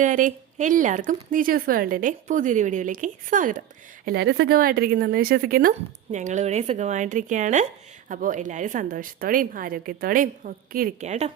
കൂട്ടുകാരെ, എല്ലാവർക്കും നിജോസ് വേൾഡിൻ്റെ പുതിയൊരു വീഡിയോയിലേക്ക് സ്വാഗതം. എല്ലാവരും സുഖമായിട്ടിരിക്കുന്നെന്ന് വിശ്വസിക്കുന്നു. ഞങ്ങളിവിടെ സുഖമായിട്ടിരിക്കുകയാണ്. അപ്പോൾ എല്ലാവരും സന്തോഷത്തോടെയും ആരോഗ്യത്തോടെയും ഒക്കെ ഇരിക്കുക കേട്ടോ.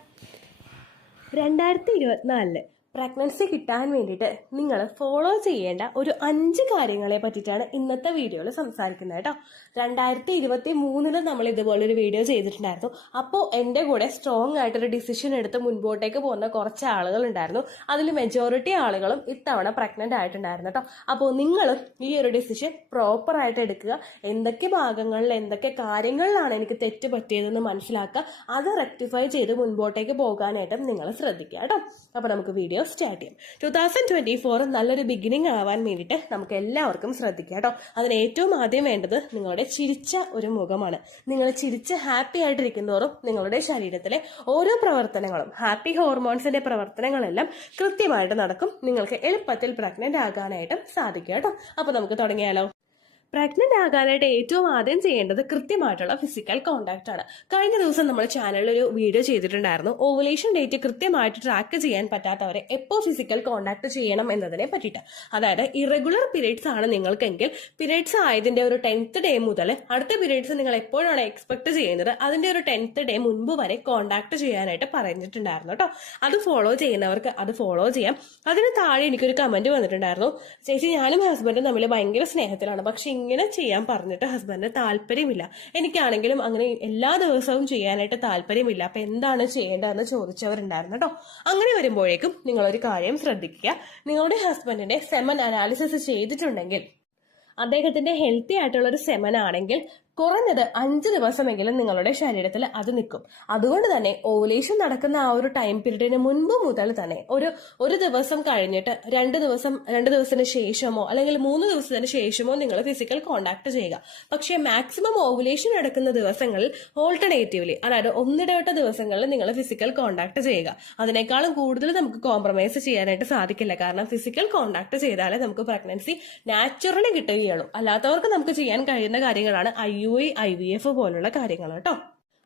2024 പ്രഗ്നൻസി കിട്ടാൻ വേണ്ടിയിട്ട് നിങ്ങൾ ഫോളോ ചെയ്യേണ്ട ഒരു 5 കാര്യങ്ങളെ പറ്റിയിട്ടാണ് ഇന്നത്തെ വീഡിയോയിൽ സംസാരിക്കുന്നത് കേട്ടോ. 2023 നമ്മൾ ഇതുപോലൊരു വീഡിയോ ചെയ്തിട്ടുണ്ടായിരുന്നു. അപ്പോൾ എൻ്റെ കൂടെ സ്ട്രോങ് ആയിട്ടൊരു ഡിസിഷൻ എടുത്ത് മുൻപോട്ടേക്ക് പോകുന്ന കുറച്ച് ആളുകൾ ഉണ്ടായിരുന്നു. അതിൽ മെജോറിറ്റി ആളുകളും ഇത്തവണ പ്രഗ്നൻ്റ് ആയിട്ടുണ്ടായിരുന്നു കേട്ടോ. അപ്പോൾ നിങ്ങളും ഈ ഒരു ഡിസിഷൻ പ്രോപ്പറായിട്ട് എടുക്കുക. എന്തൊക്കെ ഭാഗങ്ങളിൽ എന്തൊക്കെ കാര്യങ്ങളിലാണ് എനിക്ക് തെറ്റ് പറ്റിയതെന്ന് മനസ്സിലാക്കുക. അത് റെക്ടിഫൈ ചെയ്ത് മുൻപോട്ടേക്ക് പോകാനായിട്ടും നിങ്ങൾ ശ്രദ്ധിക്കുക കേട്ടോ. അപ്പോൾ നമുക്ക് വീഡിയോ സ്റ്റാർട്ട് ചെയ്യാം. 2024 നല്ലൊരു ബിഗിനിങ് ആവാൻ വേണ്ടിയിട്ട് നമുക്ക് എല്ലാവർക്കും ശ്രദ്ധിക്കാം കേട്ടോ. അതിന് ഏറ്റവും ആദ്യം വേണ്ടത് നിങ്ങളുടെ ചിരിച്ച ഒരു മുഖമാണ്. നിങ്ങൾ ചിരിച്ച് ഹാപ്പി ആയിട്ടിരിക്കുന്നതോറും നിങ്ങളുടെ ശരീരത്തിലെ ഓരോ പ്രവർത്തനങ്ങളും ഹാപ്പി ഹോർമോൺസിന്റെ പ്രവർത്തനങ്ങളെല്ലാം കൃത്യമായിട്ട് നടക്കും. നിങ്ങൾക്ക് എളുപ്പത്തിൽ പ്രഗ്നന്റ് ആകാനായിട്ടും സാധിക്കും കേട്ടോ. അപ്പൊ നമുക്ക് തുടങ്ങിയാലോ. പ്രഗ്നന്റ് ആകാനായിട്ട് ഏറ്റവും ആദ്യം ചെയ്യേണ്ടത് കൃത്യമായിട്ടുള്ള ഫിസിക്കൽ കോണ്ടാക്ട് ആണ്. കഴിഞ്ഞ ദിവസം നമ്മൾ ചാനലിൽ ഒരു വീഡിയോ ചെയ്തിട്ടുണ്ടായിരുന്നു. ഓവുലേഷൻ ഡേറ്റ് കൃത്യമായിട്ട് ട്രാക്ക് ചെയ്യാൻ പറ്റാത്തവരെ എപ്പോൾ ഫിസിക്കൽ കോണ്ടാക്ട് ചെയ്യണം എന്നതിനെ പറ്റിയിട്ട്. അതായത് ഇറഗുലർ പീരീഡ്സ് ആണ് നിങ്ങൾക്കെങ്കിൽ പീരീഡ്സ് ആയതിന്റെ ഒരു 10th ഡേ മുതൽ അടുത്ത പീരീഡ്സ് നിങ്ങൾ എപ്പോഴാണ് എക്സ്പെക്ട് ചെയ്യുന്നത് അതിന്റെ ഒരു 10th ഡേ മുൻപ് വരെ കോണ്ടാക്ട് ചെയ്യാനായിട്ട് പറഞ്ഞിട്ടുണ്ടായിരുന്നു കേട്ടോ. അത് ഫോളോ ചെയ്യുന്നവർക്ക് അത് ഫോളോ ചെയ്യാം. അതിന് താഴെ എനിക്കൊരു കമന്റ് വന്നിട്ടുണ്ടായിരുന്നു, ചേച്ചി ഞാനും ഹസ്ബൻഡും തമ്മിൽ ഭയങ്കര സ്നേഹത്തിലാണ്, പക്ഷെ ഇങ്ങനെ ചെയ്യാൻ പറഞ്ഞിട്ട് ഹസ്ബൻഡിന് താല്പര്യമില്ല, എനിക്കാണെങ്കിലും അങ്ങനെ എല്ലാ ദിവസവും ചെയ്യാനായിട്ട് താല്പര്യമില്ല, അപ്പൊ എന്താണ് ചെയ്യേണ്ടതെന്ന് ചോദിച്ചവരുണ്ടായിരുന്നു കേട്ടോ. അങ്ങനെ വരുമ്പോഴേക്കും നിങ്ങളൊരു കാര്യം ശ്രദ്ധിക്കുക. നിങ്ങളുടെ ഹസ്ബൻഡിന്റെ സെമൻ അനാലിസിസ് ചെയ്തിട്ടുണ്ടെങ്കിൽ അദ്ദേഹത്തിന്റെ ഹെൽത്തി ആയിട്ടുള്ള ഒരു സെമൻ ആണെങ്കിൽ കുറഞ്ഞത് 5 ദിവസമെങ്കിലും നിങ്ങളുടെ ശരീരത്തിൽ അത് നിൽക്കും. അതുകൊണ്ട് തന്നെ ഓവുലേഷൻ നടക്കുന്ന ആ ഒരു ടൈം പീരീഡിന് മുൻപ് മുതൽ തന്നെ ഒരു ദിവസം കഴിഞ്ഞിട്ട് 2 ദിവസത്തിന് ശേഷമോ അല്ലെങ്കിൽ 3 ദിവസത്തിന് ശേഷമോ നിങ്ങൾ ഫിസിക്കൽ കോണ്ടാക്ട് ചെയ്യുക. പക്ഷേ മാക്സിമം ഓവുലേഷൻ നടക്കുന്ന ദിവസങ്ങളിൽ ഓൾട്ടർനേറ്റീവ്ലി, അതായത് ഒന്നിടവിട്ട ദിവസങ്ങളിൽ നിങ്ങൾ ഫിസിക്കൽ കോണ്ടാക്ട് ചെയ്യുക. അതിനേക്കാളും കൂടുതൽ നമുക്ക് കോംപ്രമൈസ് ചെയ്യാനായിട്ട് സാധിക്കില്ല. കാരണം ഫിസിക്കൽ കോണ്ടാക്ട് ചെയ്താലേ നമുക്ക് പ്രഗ്നൻസി നാച്ചുറലി കിട്ടുകയുള്ളൂ. അല്ലാത്തവർക്ക് നമുക്ക് ചെയ്യാൻ കഴിയുന്ന കാര്യങ്ങളാണ് IVF പോലുള്ള കാര്യങ്ങൾ കേട്ടോ.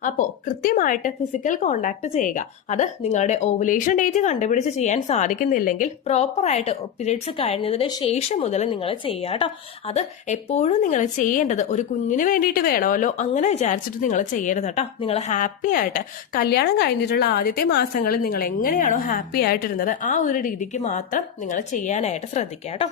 അപ്പോൾ കൃത്യമായിട്ട് ഫിസിക്കൽ കോണ്ടാക്ട് ചെയ്യുക. അത് നിങ്ങളുടെ ഓവുലേഷൻ ഡേറ്റ് കണ്ടുപിടിച്ച് ചെയ്യാൻ സാധിക്കുന്നില്ലെങ്കിൽ പ്രോപ്പറായിട്ട് പീരീഡ്സ് കഴിഞ്ഞതിന് ശേഷം മുതൽ നിങ്ങൾ ചെയ്യുക കേട്ടോ. അത് എപ്പോഴും നിങ്ങൾ ചെയ്യേണ്ടത് ഒരു കുഞ്ഞിന് വേണ്ടിയിട്ട് വേണമല്ലോ അങ്ങനെ വിചാരിച്ചിട്ട് നിങ്ങൾ ചെയ്യരുത് കേട്ടോ. നിങ്ങൾ ഹാപ്പി ആയിട്ട് കല്യാണം കഴിഞ്ഞിട്ടുള്ള ആദ്യത്തെ മാസങ്ങളിൽ നിങ്ങൾ എങ്ങനെയാണോ ഹാപ്പി ആയിട്ടിരുന്നത് ആ ഒരു രീതിക്ക് മാത്രം നിങ്ങൾ ചെയ്യാനായിട്ട് ശ്രദ്ധിക്കുക കേട്ടോ.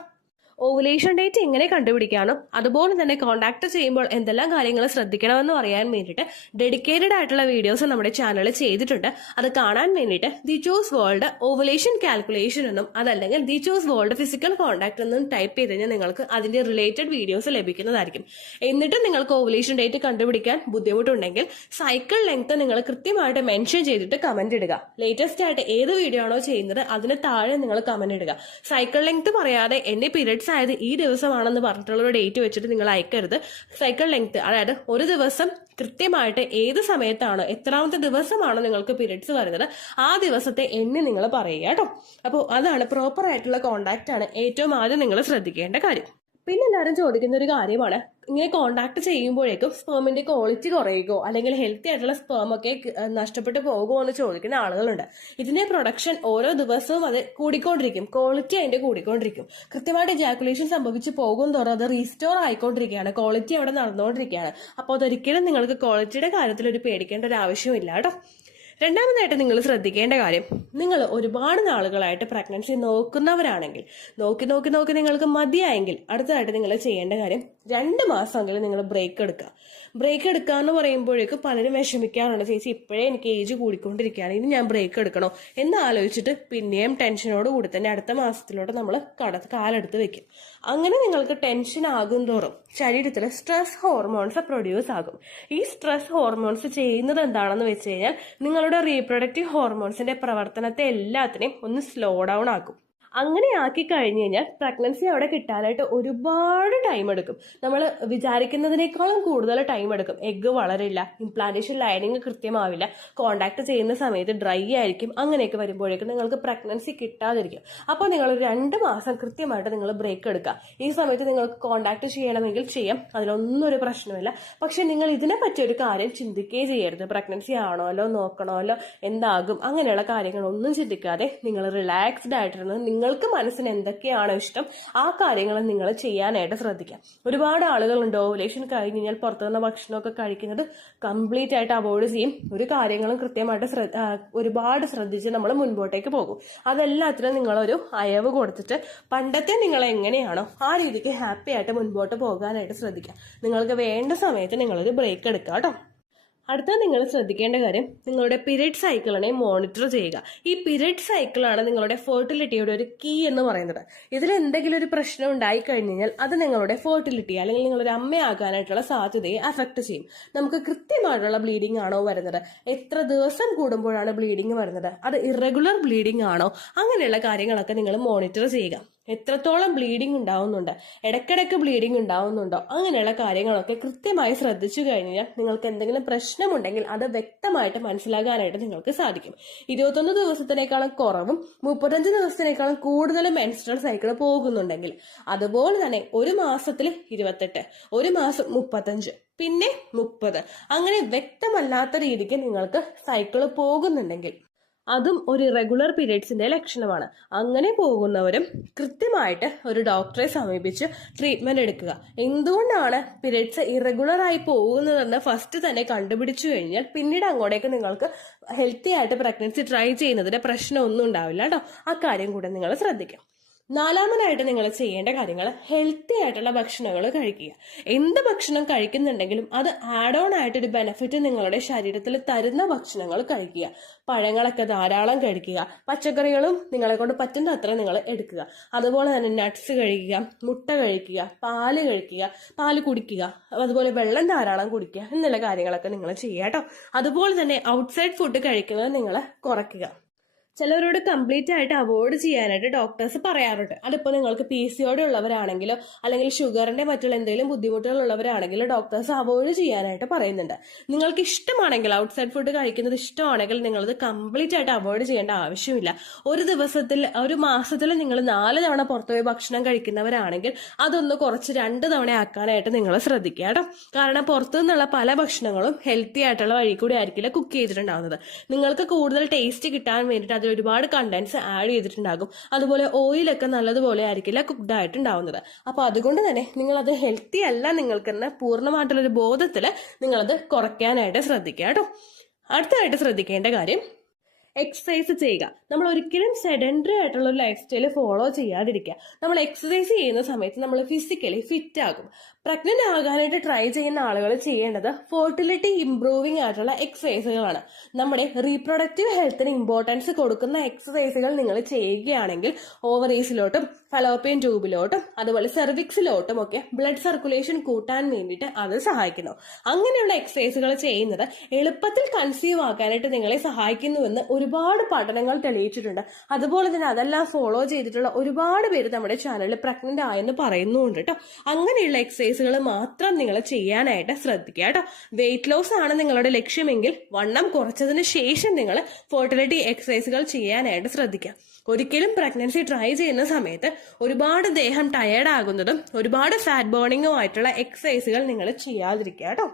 ഓവുലേഷൻ ഡേറ്റ് എങ്ങനെ കണ്ടുപിടിക്കാനും അതുപോലെ തന്നെ കോണ്ടാക്ട് ചെയ്യുമ്പോൾ എന്തെല്ലാം കാര്യങ്ങൾ ശ്രദ്ധിക്കണമെന്ന് അറിയാൻ വേണ്ടിയിട്ട് ഡെഡിക്കേറ്റഡ് ആയിട്ടുള്ള വീഡിയോസ് നമ്മുടെ ചാനലിൽ ചെയ്തിട്ടുണ്ട്. അത് കാണാൻ വേണ്ടിയിട്ട് ദിജോസ് വേൾഡ് ഓവുലേഷൻ കാൽക്കുലേഷൻ എന്നും അതല്ലെങ്കിൽ ദിജോസ് വേൾഡ് ഫിസിക്കൽ കോണ്ടാക്ട് എന്നും ടൈപ്പ് ചെയ്ത് കഴിഞ്ഞാൽ നിങ്ങൾക്ക് അതിന്റെ റിലേറ്റഡ് വീഡിയോസ് ലഭിക്കുന്നതായിരിക്കും. എന്നിട്ട് നിങ്ങൾക്ക് ഓവുലേഷൻ ഡേറ്റ് കണ്ടുപിടിക്കാൻ ബുദ്ധിമുട്ടുണ്ടെങ്കിൽ സൈക്കിൾ ലെങ്ത് നിങ്ങൾ കൃത്യമായിട്ട് മെൻഷൻ ചെയ്തിട്ട് കമന്റ് ഇടുക. ലേറ്റസ്റ്റ് ആയിട്ട് ഏത് വീഡിയോ ആണോ ചെയ്യുന്നത് അതിന് താഴെ നിങ്ങൾ കമന്റ് ഇടുക. സൈക്കിൾ ലെങ്ത് പറയാതെ എന്റെ പീരീഡ്സ് ആയത് ഈ ദിവസമാണെന്ന് പറഞ്ഞിട്ടുള്ള ഒരു ഡേറ്റ് വെച്ചിട്ട് നിങ്ങൾ അയക്കരുത്. സൈക്കിൾ ലെങ്ത്, അതായത് ഒരു ദിവസം കൃത്യമായിട്ട് ഏത് സമയത്താണോ എത്രാമത്തെ ദിവസമാണോ നിങ്ങൾക്ക് പീരീഡ്സ് വരുന്നത് ആ ദിവസത്തെ എണ്ണി നിങ്ങൾ പറയുക കേട്ടോ. അപ്പോൾ അതാണ് പ്രോപ്പർ ആയിട്ടുള്ള കോണ്ടാക്ട് ആണ് ഏറ്റവും ആദ്യം നിങ്ങൾ ശ്രദ്ധിക്കേണ്ട കാര്യം. പിന്നെ എല്ലാവരും ചോദിക്കുന്ന ഒരു കാര്യമാണ്, ഇങ്ങനെ കോണ്ടാക്ട് ചെയ്യുമ്പോഴേക്കും സ്പേമിന്റെ ക്വാളിറ്റി കുറയുകയോ അല്ലെങ്കിൽ ഹെൽത്തി ആയിട്ടുള്ള സ്പേം ഒക്കെ നഷ്ടപ്പെട്ടു പോകുമോ എന്ന് ചോദിക്കുന്ന ആളുകളുണ്ട്. ഇതിന്റെ പ്രൊഡക്ഷൻ ഓരോ ദിവസവും അത് കൂടിക്കൊണ്ടിരിക്കും, ക്വാളിറ്റി അതിന്റെ കൂടിക്കൊണ്ടിരിക്കും. കൃത്യമായിട്ട് എജാക്കുലേഷൻ സംഭവിച്ചു പോകും തോറും അത് റീസ്റ്റോർ ആയിക്കൊണ്ടിരിക്കുകയാണ്, ക്വാളിറ്റി അവിടെ നടന്നുകൊണ്ടിരിക്കുകയാണ്. അപ്പോൾ അതൊരിക്കലും നിങ്ങൾക്ക് ക്വാളിറ്റിയുടെ കാര്യത്തിൽ ഒരു പേടിക്കേണ്ട ഒരു ആവശ്യമില്ല കേട്ടോ. രണ്ടാമതായിട്ട് നിങ്ങൾ ശ്രദ്ധിക്കേണ്ട കാര്യം, നിങ്ങൾ ഒരുപാട് നാളുകളായിട്ട് പ്രഗ്നൻസി നോക്കുന്നവരാണെങ്കിൽ നോക്കി നിങ്ങൾക്ക് മതിയായെങ്കിൽ അടുത്തതായിട്ട് നിങ്ങൾ ചെയ്യേണ്ട കാര്യം 2 മാസമെങ്കിലും നിങ്ങൾ ബ്രേക്ക് എടുക്കുക. ബ്രേക്ക് എടുക്കുക എന്ന് പറയുമ്പോഴേക്കും പലരും വിഷമിക്കാറുണ്ട്, ചേച്ചി ഇപ്പോഴേ എനിക്ക് ഏജ് കൂടിക്കൊണ്ടിരിക്കുകയാണ്, ഇനി ഞാൻ ബ്രേക്ക് എടുക്കണോ എന്ന് ആലോചിച്ചിട്ട് പിന്നെയും ടെൻഷനോട് കൂടി തന്നെ അടുത്ത മാസത്തിലോട്ട് നമ്മൾ കാലെടുത്ത് വെക്കും. അങ്ങനെ നിങ്ങൾക്ക് ടെൻഷൻ ആകും തോറും ശരീരത്തിൽ സ്ട്രെസ് ഹോർമോൺസ് പ്രൊഡ്യൂസ് ആകും. ഈ സ്ട്രെസ് ഹോർമോൺസ് ചെയ്യുന്നത് എന്താണെന്ന് വെച്ച് കഴിഞ്ഞാൽ നിങ്ങളുടെ റീപ്രൊഡക്റ്റീവ് ഹോർമോൺസിന്റെ പ്രവർത്തനത്തെ എല്ലാത്തിനെയും ഒന്ന് സ്ലോ ഡൗൺ ആക്കും. അങ്ങനെ ആക്കി കഴിഞ്ഞു കഴിഞ്ഞാൽ പ്രഗ്നൻസി അവിടെ കിട്ടാനായിട്ട് ഒരുപാട് ടൈം എടുക്കും. നമ്മൾ വിചാരിക്കുന്നതിനേക്കാളും കൂടുതൽ ടൈം എടുക്കും. എഗ്ഗ് വളരില്ല, ഇംപ്ലാന്റേഷൻ ലൈനിങ് കൃത്യമാവില്ല, കോണ്ടാക്ട് ചെയ്യുന്ന സമയത്ത് ഡ്രൈ ആയിരിക്കും. അങ്ങനെയൊക്കെ വരുമ്പോഴേക്കും നിങ്ങൾക്ക് പ്രഗ്നൻസി കിട്ടാതിരിക്കും. അപ്പോൾ നിങ്ങൾ 2 മാസം കൃത്യമായിട്ട് നിങ്ങൾ ബ്രേക്ക് എടുക്കുക. ഈ സമയത്ത് നിങ്ങൾക്ക് കോണ്ടാക്ട് ചെയ്യണമെങ്കിൽ ചെയ്യാം, അതിലൊന്നും ഒരു പ്രശ്നമില്ല. പക്ഷെ നിങ്ങൾ ഇതിനെ പറ്റിയൊരു കാര്യം ചിന്തിക്കുകയും ചെയ്യരുത്. പ്രഗ്നൻസി ആണോല്ലോ, നോക്കണമല്ലോ, എന്താകും, അങ്ങനെയുള്ള കാര്യങ്ങളൊന്നും ചിന്തിക്കാതെ നിങ്ങൾ റിലാക്സ്ഡ് ആയിട്ടിരുന്ന് നിങ്ങൾ നിങ്ങൾക്ക് മനസ്സിന് എന്തൊക്കെയാണോ ഇഷ്ടം ആ കാര്യങ്ങൾ നിങ്ങൾ ചെയ്യാനായിട്ട് ശ്രദ്ധിക്കാം. ഒരുപാട് ആളുകളുണ്ട് ഓവുലേഷൻ കഴിഞ്ഞ് കഴിഞ്ഞാൽ പുറത്തുനിന്ന് ഭക്ഷണമൊക്കെ കഴിക്കുന്നത് കംപ്ലീറ്റ് ആയിട്ട് അവോയ്ഡ് ചെയ്യും. ഒരു കാര്യങ്ങളും കൃത്യമായിട്ട് ഒരുപാട് ശ്രദ്ധിച്ച് നമ്മൾ മുൻപോട്ടേക്ക് പോകും. അതെല്ലാത്തിനും നിങ്ങളൊരു അയവ് കൊടുത്തിട്ട് പണ്ടത്തെ നിങ്ങൾ എങ്ങനെയാണോ ആ രീതിക്ക് ഹാപ്പി ആയിട്ട് മുൻപോട്ട് പോകാനായിട്ട് ശ്രദ്ധിക്കാം. നിങ്ങൾക്ക് വേണ്ട സമയത്ത് നിങ്ങളൊരു ബ്രേക്ക് എടുക്കുക കേട്ടോ. അടുത്ത നിങ്ങൾ ശ്രദ്ധിക്കേണ്ട കാര്യം നിങ്ങളുടെ പീരിയഡ് സൈക്കിളിനെ മോണിറ്റർ ചെയ്യുക. ഈ പീരിയഡ് സൈക്കിളാണ് നിങ്ങളുടെ ഫെർട്ടിലിറ്റിയുടെ ഒരു കീ എന്ന് പറയുന്നത്. ഇതിൽ എന്തെങ്കിലും ഒരു പ്രശ്നം ഉണ്ടായി കഴിഞ്ഞാൽ അത് നിങ്ങളുടെ ഫെർട്ടിലിറ്റി അല്ലെങ്കിൽ നിങ്ങളൊരു അമ്മയാകാനായിട്ടുള്ള സാധ്യതയെ അഫക്ട് ചെയ്യും. നമുക്ക് കൃത്യമായിട്ടുള്ള ബ്ലീഡിംഗ് ആണോ വരുന്നത്, എത്ര ദിവസം കൂടുമ്പോഴാണ് ബ്ലീഡിംഗ് വരുന്നത്, അത് ഇറഗുലർ ബ്ലീഡിംഗ് ആണോ, അങ്ങനെയുള്ള കാര്യങ്ങളൊക്കെ നിങ്ങൾ മോണിറ്റർ ചെയ്യുക. എത്രത്തോളം ബ്ലീഡിംഗ് ഉണ്ടാവുന്നുണ്ട്, ഇടയ്ക്കിടയ്ക്ക് ബ്ലീഡിംഗ് ഉണ്ടാവുന്നുണ്ടോ, അങ്ങനെയുള്ള കാര്യങ്ങളൊക്കെ കൃത്യമായി ശ്രദ്ധിച്ചു കഴിഞ്ഞാൽ നിങ്ങൾക്ക് എന്തെങ്കിലും പ്രശ്നമുണ്ടെങ്കിൽ അത് വ്യക്തമായിട്ട് മനസ്സിലാകാനായിട്ട് നിങ്ങൾക്ക് സാധിക്കും. 21 ദിവസത്തിനേക്കാളും കുറവും 35 ദിവസത്തിനേക്കാളും കൂടുതലും മെൻസ്ട്രൽ സൈക്കിൾ പോകുന്നുണ്ടെങ്കിൽ, അതുപോലെ തന്നെ ഒരു മാസത്തിൽ 28, ഒരു മാസം 35, പിന്നെ 30, അങ്ങനെ വ്യക്തമല്ലാത്ത രീതിക്ക് നിങ്ങൾക്ക് സൈക്കിള് പോകുന്നുണ്ടെങ്കിൽ അതും ഒരു റെഗുലർ പീരിയഡ്സിന്റെ ലക്ഷണമാണ്. അങ്ങനെ പോകുന്നവരും കൃത്യമായിട്ട് ഒരു ഡോക്ടറെ സമീപിച്ച് ട്രീറ്റ്മെന്റ് എടുക്കുക. എന്തുകൊണ്ടാണ് പീരിയഡ്സ് ഇറഗുലർ ആയി പോകുന്നതെന്ന് ഫസ്റ്റ് തന്നെ കണ്ടുപിടിച്ചു കഴിഞ്ഞാൽ പിന്നീട് അങ്ങോട്ടേക്ക് നിങ്ങൾക്ക് ഹെൽത്തി ആയിട്ട് പ്രഗ്നൻസി ട്രൈ ചെയ്യുന്നതിന് പ്രശ്നമൊന്നും ഉണ്ടാവില്ല കേട്ടോ. ആ കാര്യം കൂടെ നിങ്ങൾ ശ്രദ്ധിക്കാം. നാലാമതായിട്ട് നിങ്ങൾ ചെയ്യേണ്ട കാര്യങ്ങൾ ഹെൽത്തി ആയിട്ടുള്ള ഭക്ഷണങ്ങൾ കഴിക്കുക. എന്ത് ഭക്ഷണം കഴിക്കുന്നുണ്ടെങ്കിലും അത് ആഡ് ഓൺ ആയിട്ടൊരു ബെനിഫിറ്റ് നിങ്ങളുടെ ശരീരത്തിൽ തരുന്ന ഭക്ഷണങ്ങൾ കഴിക്കുക. പഴങ്ങളൊക്കെ ധാരാളം കഴിക്കുക. പച്ചക്കറികളും നിങ്ങളെ കൊണ്ട് പറ്റുന്ന അത്ര നിങ്ങൾ എടുക്കുക. അതുപോലെ തന്നെ നട്ട്സ് കഴിക്കുക, മുട്ട കഴിക്കുക, പാല് കഴിക്കുക, പാല് കുടിക്കുക, അതുപോലെ വെള്ളം ധാരാളം കുടിക്കുക എന്നുള്ള കാര്യങ്ങളൊക്കെ നിങ്ങൾ ചെയ്യുക കേട്ടോ. അതുപോലെ തന്നെ ഔട്ട്സൈഡ് ഫുഡ് കഴിക്കുന്നത് നിങ്ങൾ കുറയ്ക്കുക. ചിലവരോട് കംപ്ലീറ്റ് ആയിട്ട് അവോയ്ഡ് ചെയ്യാനായിട്ട് ഡോക്ടേഴ്സ് പറയാറുണ്ട്. അതിപ്പോൾ നിങ്ങൾക്ക് PCOD ഉള്ളവരാണെങ്കിലോ അല്ലെങ്കിൽ ഷുഗറിന്റെ മറ്റുള്ള എന്തെങ്കിലും ബുദ്ധിമുട്ടുകൾ ഉള്ളവരാണെങ്കിലോ ഡോക്ടേഴ്സ് അവോയ്ഡ് ചെയ്യാനായിട്ട് പറയുന്നുണ്ട്. നിങ്ങൾക്ക് ഇഷ്ടമാണെങ്കിൽ ഔട്ട്സൈഡ് ഫുഡ് കഴിക്കുന്നത് ഇഷ്ടമാണെങ്കിൽ നിങ്ങളത് കംപ്ലീറ്റ് ആയിട്ട് അവോയ്ഡ് ചെയ്യേണ്ട ആവശ്യമില്ല. ഒരു മാസത്തിൽ നിങ്ങൾ 4 തവണ പുറത്തുപോയി ഭക്ഷണം കഴിക്കുന്നവരാണെങ്കിൽ അതൊന്ന് കുറച്ച് 2 തവണ ആക്കാനായിട്ട് നിങ്ങൾ ശ്രദ്ധിക്കുക കേട്ടോ. കാരണം പുറത്തു നിന്നുള്ള പല ഭക്ഷണങ്ങളും ഹെൽത്തി ആയിട്ടുള്ള വഴി കൂടി ആയിരിക്കില്ല കുക്ക് ചെയ്തിട്ടുണ്ടാവുന്നത്. നിങ്ങൾക്ക് കൂടുതൽ ടേസ്റ്റ് കിട്ടാൻ വേണ്ടിയിട്ട് ഒരുപാട് കണ്ടന്റ്സ് ആഡ് ചെയ്തിട്ടുണ്ടാകും. അതുപോലെ ഓയിലൊക്കെ നല്ലതുപോലെ ആയിരിക്കില്ല കുക്ക്ഡ് ആയിട്ടുണ്ടാവുന്നത്. അപ്പൊ അതുകൊണ്ട് തന്നെ നിങ്ങളത് ഹെൽത്തി അല്ല നിങ്ങൾക്കെന്ന് പൂർണ്ണമായിട്ടുള്ളൊരു ബോധത്തിൽ നിങ്ങളത് കുറയ്ക്കാനായിട്ട് ശ്രദ്ധിക്കുക കേട്ടോ. അടുത്തതായിട്ട് ശ്രദ്ധിക്കേണ്ട കാര്യം എക്സസൈസ് ചെയ്യുക. നമ്മൾ ഒരിക്കലും സെഡൻഡറി ആയിട്ടുള്ള ഒരു ലൈഫ് സ്റ്റൈൽ ഫോളോ ചെയ്യാതിരിക്കുക. നമ്മൾ എക്സസൈസ് ചെയ്യുന്ന സമയത്ത് നമ്മൾ ഫിസിക്കലി ഫിറ്റ് ആകും. പ്രഗ്നന്റ് ആകാനായിട്ട് ട്രൈ ചെയ്യുന്ന ആളുകൾ ചെയ്യേണ്ടത് ഫെർട്ടിലിറ്റി ഇംപ്രൂവിംഗ് ആയിട്ടുള്ള എക്സസൈസുകളാണ്. നമ്മുടെ റീപ്രൊഡക്റ്റീവ് ഹെൽത്തിന് ഇമ്പോർട്ടൻസ് കൊടുക്കുന്ന എക്സസൈസുകൾ നിങ്ങൾ ചെയ്യുകയാണെങ്കിൽ ഓവറീസിലോട്ടും ഫലോപ്പിയൻ ട്യൂബിലോട്ടും അതുപോലെ സെർവിക്സിലോട്ടും ഒക്കെ ബ്ലഡ് സർക്കുലേഷൻ കൂട്ടാൻ വേണ്ടിയിട്ട് അത് സഹായിക്കുന്നു. അങ്ങനെയുള്ള എക്സസൈസുകൾ ചെയ്യുന്നത് എളുപ്പത്തിൽ കൺസീവ് ആക്കാനായിട്ട് നിങ്ങളെ സഹായിക്കുന്നുവെന്ന് ഒരുപാട് പഠനങ്ങൾ തെളിയിച്ചിട്ടുണ്ട്. അതുപോലെ തന്നെ അതെല്ലാം ഫോളോ ചെയ്തിട്ടുള്ള ഒരുപാട് പേര് നമ്മുടെ ചാനലിൽ പ്രഗ്നന്റ് ആയെന്ന് പറയുന്നുണ്ട് കേട്ടോ. അങ്ങനെയുള്ള എക്സസൈസുകൾ മാത്രം നിങ്ങൾ ചെയ്യാനായിട്ട് ശ്രദ്ധിക്കുക കേട്ടോ. വെയിറ്റ് ലോസ് ആണ് നിങ്ങളുടെ ലക്ഷ്യമെങ്കിൽ വണ്ണം കുറച്ചതിന് ശേഷം നിങ്ങൾ ഫെർട്ടിലിറ്റി എക്സസൈസുകൾ ചെയ്യാനായിട്ട് ശ്രദ്ധിക്കുക. ഒരിക്കലും പ്രഗ്നൻസി ട്രൈ ചെയ്യുന്ന സമയത്ത് ഒരുപാട് ദേഹം ടയേർഡ് ആകുന്നതും ഒരുപാട് ഫാറ്റ് ബേണിങ്ങും ആയിട്ടുള്ള എക്സസൈസുകൾ നിങ്ങൾ ചെയ്യാതിരിക്കുക കേട്ടോ.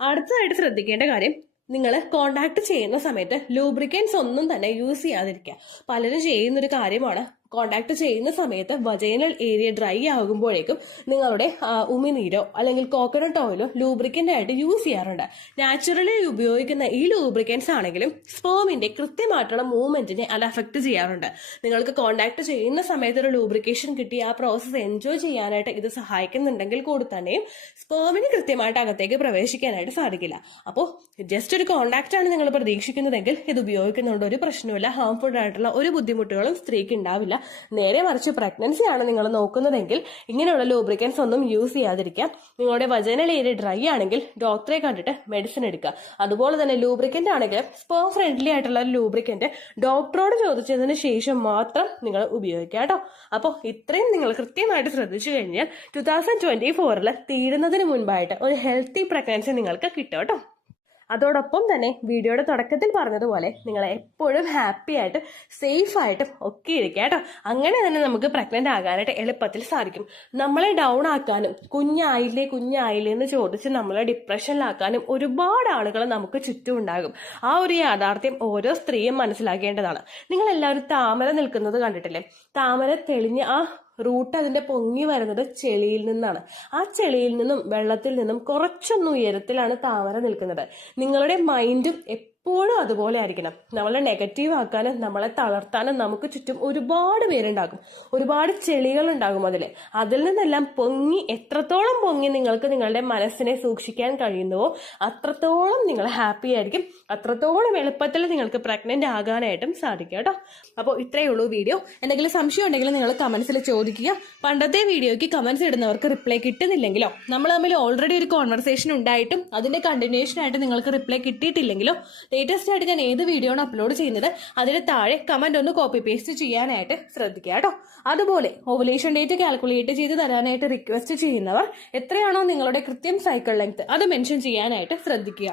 അടുത്തതായിട്ട് ശ്രദ്ധിക്കേണ്ട കാര്യം നിങ്ങൾ കോണ്ടാക്ട് ചെയ്യുന്ന സമയത്ത് ലൂബ്രിക്കൻസ് ഒന്നും തന്നെ യൂസ് ചെയ്യാതിരിക്കുക. പലരും ചെയ്യുന്നൊരു കാര്യമാണ് കോണ്ടാക്ട് ചെയ്യുന്ന സമയത്ത് വജൈനൽ ഏരിയ ഡ്രൈ ആകുമ്പോഴേക്കും നിങ്ങളുടെ ഉമിനീരോ അല്ലെങ്കിൽ കോക്കനട്ട് ഓയിലോ ലൂബ്രിക്കൻ്റ് ആയിട്ട് യൂസ് ചെയ്യാറുണ്ട്. നാച്ചുറലി ഉപയോഗിക്കുന്ന ഈ ലൂബ്രിക്കൻസ് ആണെങ്കിലും സ്പേമിന്റെ കൃത്യമായിട്ടുള്ള മൂവ്മെന്റിനെ അത് അഫക്ട് ചെയ്യാറുണ്ട്. നിങ്ങൾക്ക് കോണ്ടാക്ട് ചെയ്യുന്ന സമയത്ത് ഒരു ലൂബ്രിക്കേഷൻ കിട്ടി ആ പ്രോസസ്സ് എൻജോയ് ചെയ്യാനായിട്ട് ഇത് സഹായിക്കുന്നുണ്ടെങ്കിൽ കൂടി തന്നെയും സ്പേമിന് കൃത്യമായിട്ട് അകത്തേക്ക് പ്രവേശിക്കാനായിട്ട് സാധിക്കില്ല. അപ്പോൾ ജസ്റ്റ് ഒരു കോണ്ടാക്ട് ആണ് നിങ്ങൾ പ്രതീക്ഷിക്കുന്നതെങ്കിൽ ഇത് ഉപയോഗിക്കുന്നതുകൊണ്ട് ഒരു പ്രശ്നമില്ല. ഹാംഫുൾ ആയിട്ടുള്ള ഒരു ബുദ്ധിമുട്ടുകളും സ്ത്രീക്ക് ഉണ്ടാവില്ല. നേരെ മറിച്ച് പ്രഗ്നൻസി ആണ് നിങ്ങൾ നോക്കുന്നതെങ്കിൽ ഇങ്ങനെയുള്ള ലൂബ്രിക്കൻസ് ഒന്നും യൂസ് ചെയ്യാതിരിക്കാം. നിങ്ങളുടെ വജൈനൽ ഏരിയ ഡ്രൈ ആണെങ്കിൽ ഡോക്ടറെ കണ്ടിട്ട് മെഡിസിൻ എടുക്കുക. അതുപോലെ തന്നെ ലൂബ്രിക്കന്റ് ആണെങ്കിൽ സ്പേം ഫ്രണ്ട്ലി ആയിട്ടുള്ള ലൂബ്രിക്കന്റ് ഡോക്ടറോട് ചോദിച്ചതിന് ശേഷം മാത്രം നിങ്ങൾ ഉപയോഗിക്കുക കേട്ടോ. അപ്പോൾ ഇത്രയും നിങ്ങൾ കൃത്യമായിട്ട് ശ്രദ്ധിച്ചു കഴിഞ്ഞാൽ 2024 തീരുന്നതിന് മുൻപായിട്ട് ഒരു ഹെൽത്തി പ്രഗ്നൻസി നിങ്ങൾക്ക് കിട്ടും കേട്ടോ. അതോടൊപ്പം തന്നെ വീഡിയോയുടെ തുടക്കത്തിൽ പറഞ്ഞതുപോലെ നിങ്ങൾ എപ്പോഴും ഹാപ്പി ആയിട്ട് സേഫ് ആയിട്ടും ഒക്കെ ഇരിക്കുക കേട്ടോ. അങ്ങനെ തന്നെ നമുക്ക് പ്രഗ്നന്റ് ആകാനായിട്ട് എളുപ്പത്തിൽ സാധിക്കും. നമ്മളെ ഡൗൺ ആക്കാനും കുഞ്ഞായില്ലേ എന്ന് ചോദിച്ച് നമ്മളെ ഡിപ്രഷനിലാക്കാനും ഒരുപാട് ആളുകൾ നമുക്ക് ചുറ്റും ഉണ്ടാകും. ആ ഒരു യാഥാർത്ഥ്യം ഓരോ സ്ത്രീയും മനസ്സിലാക്കേണ്ടതാണ്. നിങ്ങൾ എല്ലാവരും താമര നിൽക്കുന്നത് കണ്ടിട്ടില്ലേ? താമര തെളിഞ്ഞ് ആ റൂട്ട് അതിന്റെ പൊങ്ങി വരുന്നത് ചെളിയിൽ നിന്നാണ്. ആ ചെളിയിൽ നിന്നും വെള്ളത്തിൽ നിന്നും കുറച്ചൊന്ന് ഉയരത്തിലാണ് താമര നിൽക്കുന്നത്. നിങ്ങളുടെ മൈൻഡും എപ്പോഴും അതുപോലെ ആയിരിക്കണം. നമ്മളെ നെഗറ്റീവ് ആക്കാനും നമ്മളെ തളർത്താനും നമുക്ക് ചുറ്റും ഒരുപാട് പേരുണ്ടാകും. ഒരുപാട് ചെളികൾ ഉണ്ടാകും അതിൽ നിന്നെല്ലാം എത്രത്തോളം പൊങ്ങി നിങ്ങൾക്ക് നിങ്ങളുടെ മനസ്സിനെ സൂക്ഷിക്കാൻ കഴിയുന്നുവോ അത്രത്തോളം നിങ്ങൾ ഹാപ്പി ആയിരിക്കും. അത്രത്തോളം എളുപ്പത്തിൽ നിങ്ങൾക്ക് പ്രഗ്നന്റ് ആകാനായിട്ടും സാധിക്കും കേട്ടോ. അപ്പോൾ ഇത്രയേ ഉള്ളൂ വീഡിയോ. എന്തെങ്കിലും സംശയം ഉണ്ടെങ്കിൽ നിങ്ങൾ കമന്റ്സിൽ ചോദിക്കുക. പണ്ടത്തെ വീഡിയോയ്ക്ക് കമന്റ്സ് ഇടുന്നവർക്ക് റിപ്ലൈ കിട്ടുന്നില്ലെങ്കിലോ, നമ്മൾ തമ്മിൽ ഓൾറെഡി ഒരു കോൺവെർസേഷൻ ഉണ്ടായിട്ടും അതിന്റെ കണ്ടിന്യൂഷൻ ആയിട്ട് നിങ്ങൾക്ക് റിപ്ലൈ കിട്ടിയിട്ടില്ലെങ്കിലോ, ലേറ്റസ്റ്റ് ആയിട്ട് ഞാൻ ഏത് വീഡിയോ ആണ് അപ്ലോഡ് ചെയ്യുന്നത് അതിന് താഴെ കമന്റ് ഒന്ന് കോപ്പി പേസ്റ്റ് ചെയ്യാനായിട്ട് ശ്രദ്ധിക്കുക കേട്ടോ. അതുപോലെ ഓവുലേഷൻ ഡേറ്റ് കാൽക്കുലേറ്റ് ചെയ്ത് തരാനായിട്ട് റിക്വസ്റ്റ് ചെയ്യുന്നവർ എത്രയാണോ നിങ്ങളുടെ കൃത്യം സൈക്കിൾ ലെങ്ത് അത് മെൻഷൻ ചെയ്യാനായിട്ട് ശ്രദ്ധിക്കുക.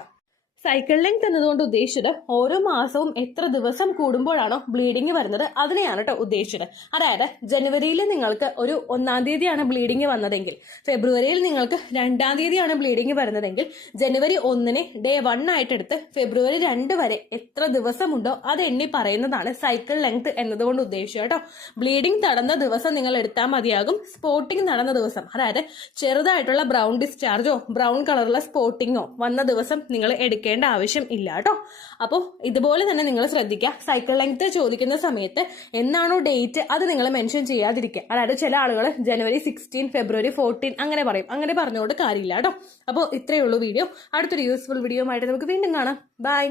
സൈക്കിൾ ലെങ്ത് എന്നതുകൊണ്ട് ഉദ്ദേശിച്ചത് ഓരോ മാസവും എത്ര ദിവസം കൂടുമ്പോഴാണോ ബ്ലീഡിങ് വരുന്നത് അതിനെയാണ് കേട്ടോ ഉദ്ദേശിച്ചത്. അതായത് ജനുവരിയിൽ നിങ്ങൾക്ക് ഒരു 1-ാം തീയതിയാണ് ബ്ലീഡിങ് വന്നതെങ്കിൽ, ഫെബ്രുവരിയിൽ നിങ്ങൾക്ക് 2-ാം തീയതിയാണ് ബ്ലീഡിങ് വരുന്നതെങ്കിൽ, ജനുവരി 1-ന് ഡേ 1 ആയിട്ട് എടുത്ത് ഫെബ്രുവരി 2 വരെ എത്ര ദിവസമുണ്ടോ അത് എണ്ണി പറയുന്നതാണ് സൈക്കിൾ ലെങ്ത് എന്നതുകൊണ്ട് ഉദ്ദേശിച്ചത് കേട്ടോ. ബ്ലീഡിങ് തടന്ന ദിവസം നിങ്ങൾ എടുത്താൽ മതിയാകും. സ്പോട്ടിങ് നടന്ന ദിവസം, അതായത് ചെറുതായിട്ടുള്ള ബ്രൗൺ ഡിസ്ചാർജോ ബ്രൗൺ കളറുള്ള സ്പോട്ടിങ്ങോ വന്ന ദിവസം നിങ്ങൾ എടുക്കുക ആവശ്യം ഇല്ല കേട്ടോ. അപ്പോൾ ഇതുപോലെ തന്നെ നിങ്ങൾ ശ്രദ്ധിക്കുക. സൈക്കിൾ ലെങ്ത് ചോദിക്കുന്ന സമയത്ത് എന്നാണോ ഡേറ്റ് അത് നിങ്ങൾ മെൻഷൻ ചെയ്യാതിരിക്കുക. അതായത് ചില ആളുകൾ ജനുവരി 16, ഫെബ്രുവരി 14 അങ്ങനെ പറയും. അങ്ങനെ പറഞ്ഞുകൊണ്ട് കാര്യമില്ല കേട്ടോ. അപ്പോൾ ഇത്രയേ ഉള്ളൂ വീഡിയോ. അടുത്തൊരു യൂസ്ഫുൾ വീഡിയോ ആയിട്ട് നമുക്ക് വീണ്ടും കാണാം. ബൈ.